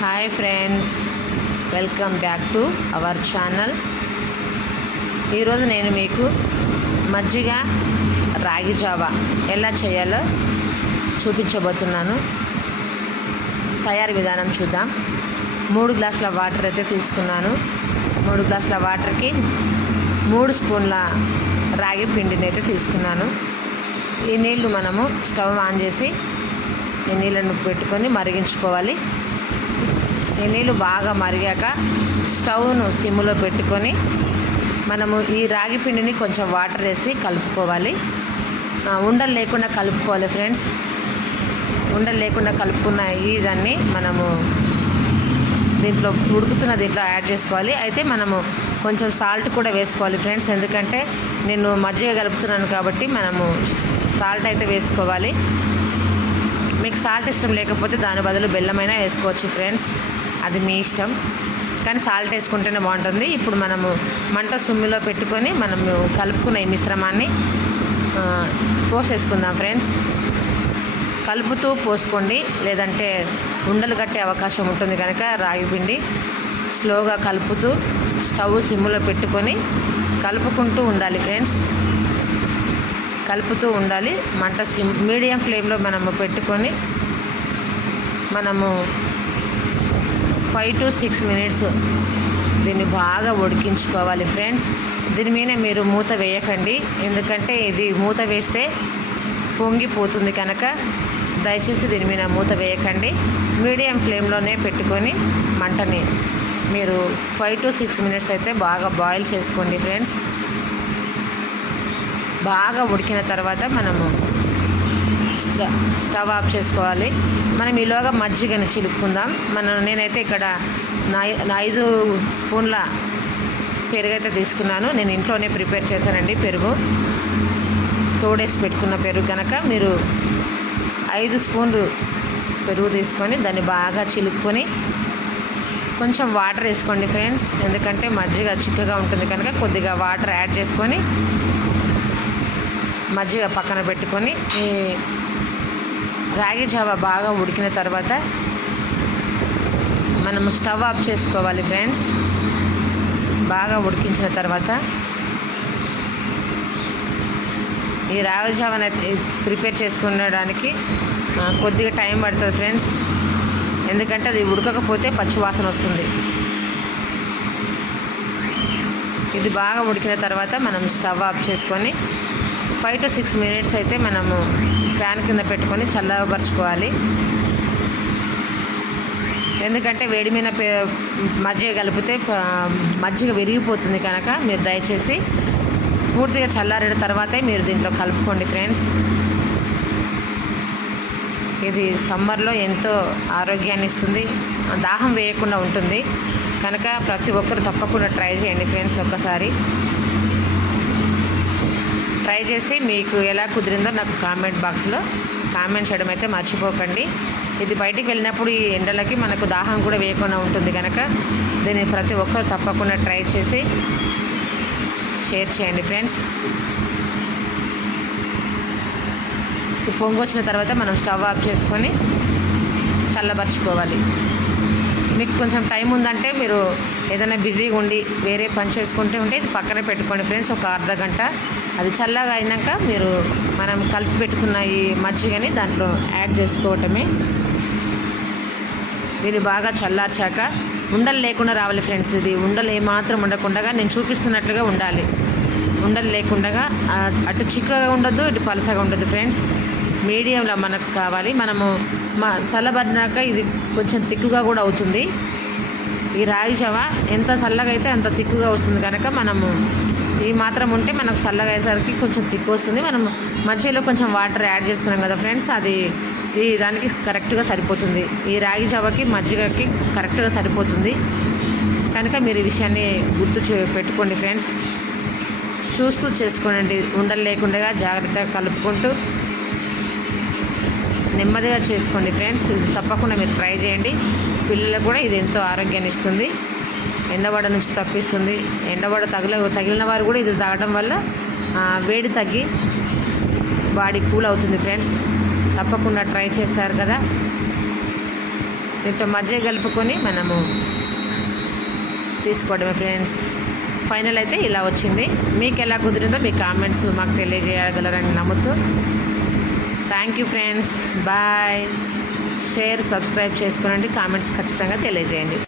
Hi friends, welcome back to our channel. ఈరోజు నేను మీకు మజ్జిగ రాగి జావా ఎలా చేయాలో చూపించబోతున్నాను. తయారీ విధానం చూద్దాం. 3 గ్లాసుల వాటర్ అయితే తీసుకున్నాను. 3 గ్లాసుల వాటర్కి 3 స్పూన్ల రాగి పిండిని అయితే తీసుకున్నాను. ఈ నీళ్లు మనము స్టవ్ ఆన్ చేసి ఈ నీళ్ళను పెట్టుకొని మరిగించుకోవాలి. ఈ నీళ్ళు బాగా మరిగాక స్టవ్ను సిమ్లో పెట్టుకొని మనము ఈ రాగి పిండిని కొంచెం వాటర్ వేసి కలుపుకోవాలి. ఉండలు లేకుండా కలుపుకోవాలి ఫ్రెండ్స్. ఉండలు లేకుండా కలుపుకున్న ఈ దాన్ని మనము దీంట్లో ఉడుకుతున్న దీంట్లో యాడ్ చేసుకోవాలి. అయితే మనము కొంచెం సాల్ట్ కూడా వేసుకోవాలి ఫ్రెండ్స్, ఎందుకంటే నేను మజ్జిగ కలుపుతున్నాను కాబట్టి మనము సాల్ట్ అయితే వేసుకోవాలి. మీకు సాల్ట్ ఇష్టం లేకపోతే దాని బదులు బెల్లమైనా వేసుకోవచ్చు ఫ్రెండ్స్, అది మీ ఇష్టం, కానీ సాల్ట్ వేసుకుంటేనే బాగుంటుంది. ఇప్పుడు మనము మంట సుమ్మిలో పెట్టుకొని మనము కలుపుకున్న ఈ మిశ్రమాన్ని పోసేసుకుందాం ఫ్రెండ్స్. కలుపుతూ పోసుకోండి, లేదంటే ఉండలు కట్టే అవకాశం ఉంటుంది కనుక రాగి పిండి స్లోగా కలుపుతూ స్టవ్ సిమ్లో పెట్టుకొని కలుపుకుంటూ ఉండాలి ఫ్రెండ్స్. కలుపుతూ ఉండాలి. మంట మీడియం ఫ్లేమ్లో మనము పెట్టుకొని మనము 5 to 6 minutes దీన్ని బాగా ఉడికించుకోవాలి ఫ్రెండ్స్. దీని మీద మీరు మూత వేయకండి, ఎందుకంటే ఇది మూత వేస్తే పొంగిపోతుంది కనుక దయచేసి దీని మీద మూత వేయకండి. మీడియం ఫ్లేమ్లోనే పెట్టుకొని మంటని మీరు 5 to 6 minutes అయితే బాగా బాయిల్ చేసుకోండి ఫ్రెండ్స్. బాగా ఉడికిన తర్వాత మనము స్టవ్ ఆఫ్ చేసుకోవాలి. మనం ఈలోగా మజ్జిగను చిలుపుకుందాం. నేనైతే ఇక్కడ 5 స్పూన్ల పెరుగు అయితే తీసుకున్నాను. నేను ఇంట్లోనే ప్రిపేర్ చేశానండి. పెరుగు తోడేసి పెట్టుకున్న పెరుగు కనుక మీరు 5 స్పూన్లు పెరుగు తీసుకొని దాన్ని బాగా చిలుపుకొని కొంచెం వాటర్ వేసుకోండి ఫ్రెండ్స్, ఎందుకంటే మజ్జిగ చిక్కగా ఉంటుంది కనుక కొద్దిగా వాటర్ యాడ్ చేసుకొని మజ్జిగ పక్కన పెట్టుకొని ఈ రాగి జావా బాగా ఉడికిన తర్వాత మనము స్టవ్ ఆఫ్ చేసుకోవాలి ఫ్రెండ్స్. బాగా ఉడికించిన తర్వాత ఈ రాగి జావాని ప్రిపేర్ చేసుకునడానికి కొద్దిగా టైం పడుతుంది ఫ్రెండ్స్, ఎందుకంటే అది ఉడకకపోతే పచ్చివాసన వస్తుంది. ఇది బాగా ఉడికిన తర్వాత మనం స్టవ్ ఆఫ్ చేసుకొని 5 to 6 minutes అయితే మనము ఫ్యాన్ కింద పెట్టుకొని చల్లబరుచుకోవాలి. ఎందుకంటే వేడి మీద మజ్జిగ కలిపితే మజ్జిగ విరిగిపోతుంది కనుక మీరు దయచేసి పూర్తిగా చల్లారిన తర్వాతే మీరు దీంట్లో కలుపుకోండి ఫ్రెండ్స్. ఇది సమ్మర్లో ఎంతో ఆరోగ్యాన్ని ఇస్తుంది, దాహం వేయకుండా ఉంటుంది కనుక ప్రతి ఒక్కరు తప్పకుండా ట్రై చేయండి ఫ్రెండ్స్. ఒక్కసారి ట్రై చేసి మీకు ఎలా కుదిరిందో నాకు కామెంట్ బాక్స్లో కామెంట్ చేయడం అయితే మర్చిపోకండి. ఇది బయటికి వెళ్ళినప్పుడు ఈ ఎండలకి మనకు దాహం కూడా వేయకుండా ఉంటుంది కనుక దీన్ని ప్రతి ఒక్కరు తప్పకుండా ట్రై చేసి షేర్ చేయండి ఫ్రెండ్స్. ఈ పొంగు వచ్చిన తర్వాత మనం స్టవ్ ఆఫ్ చేసుకొని చల్లబరుచుకోవాలి. మీకు కొంచెం టైం ఉందంటే మీరు ఏదైనా బిజీగా ఉండి వేరే పని చేసుకుంటే ఉంటే ఇది పక్కన పెట్టుకోండి ఫ్రెండ్స్. ఒక అర్ధ గంట అది చల్లగా అయినాక మీరు మనం కలిపి పెట్టుకున్న ఈ మజ్జిగని దాంట్లో యాడ్ చేసుకోవటమే. దీన్ని బాగా చల్లార్చాక ఉండలు లేకుండా రావాలి ఫ్రెండ్స్. ఇది ఉండలు ఏమాత్రం ఉండకుండా నేను చూపిస్తున్నట్లుగా ఉండాలి. ఉండలు లేకుండా అటు చిక్కగా ఉండొద్దు, ఇటు పలసగా ఉండొద్దు ఫ్రెండ్స్. మీడియంలో మనకు కావాలి. మనము చల్లబడినాక ఇది కొంచెం తిక్కుగా కూడా అవుతుంది. ఈ రాగి జావా ఎంత చల్లగా అయితే అంత తిక్కుగా వస్తుంది కనుక మనము ఈ మాత్రం ఉంటే మనకు చల్లగా అయ్యేసరికి కొంచెం తిక్కు వస్తుంది. మనం మధ్యలో కొంచెం వాటర్ యాడ్ చేసుకున్నాం కదా ఫ్రెండ్స్, అది ఈ దానికి కరెక్ట్గా సరిపోతుంది. ఈ రాగి జావాకి మజ్జిగకి కరెక్ట్గా సరిపోతుంది కనుక మీరు ఈ విషయాన్ని పెట్టుకోండి ఫ్రెండ్స్. చూస్తూ చేసుకోండి, ఉండలు లేకుండా జాగ్రత్తగా కలుపుకుంటూ నెమ్మదిగా చేసుకోండి ఫ్రెండ్స్. ఇది తప్పకుండా మీరు ట్రై చేయండి. పిల్లలకు కూడా ఇది ఎంతో ఆరోగ్యాన్ని ఇస్తుంది, ఎండవడ నుంచి తప్పిస్తుంది. ఎండవడ తగిలిన వారు కూడా ఇది తాగడం వల్ల వేడి తగ్గి బాడీ కూల్ అవుతుంది ఫ్రెండ్స్. తప్పకుండా ట్రై చేస్తారు కదా. దీంట్లో మజ్జిగ కలుపుకొని మనము తీసుకోవడమే ఫ్రెండ్స్. ఫైనల్ అయితే ఇలా వచ్చింది. మీకు ఎలా కుదిరిందో మీ కామెంట్స్ మాకు తెలియజేయగలరని నమ్ముతూ thank you friends. Bye. Share, subscribe చేసుకోనండి. కామెంట్స్ ఖచ్చితంగా తెలియజేయండి.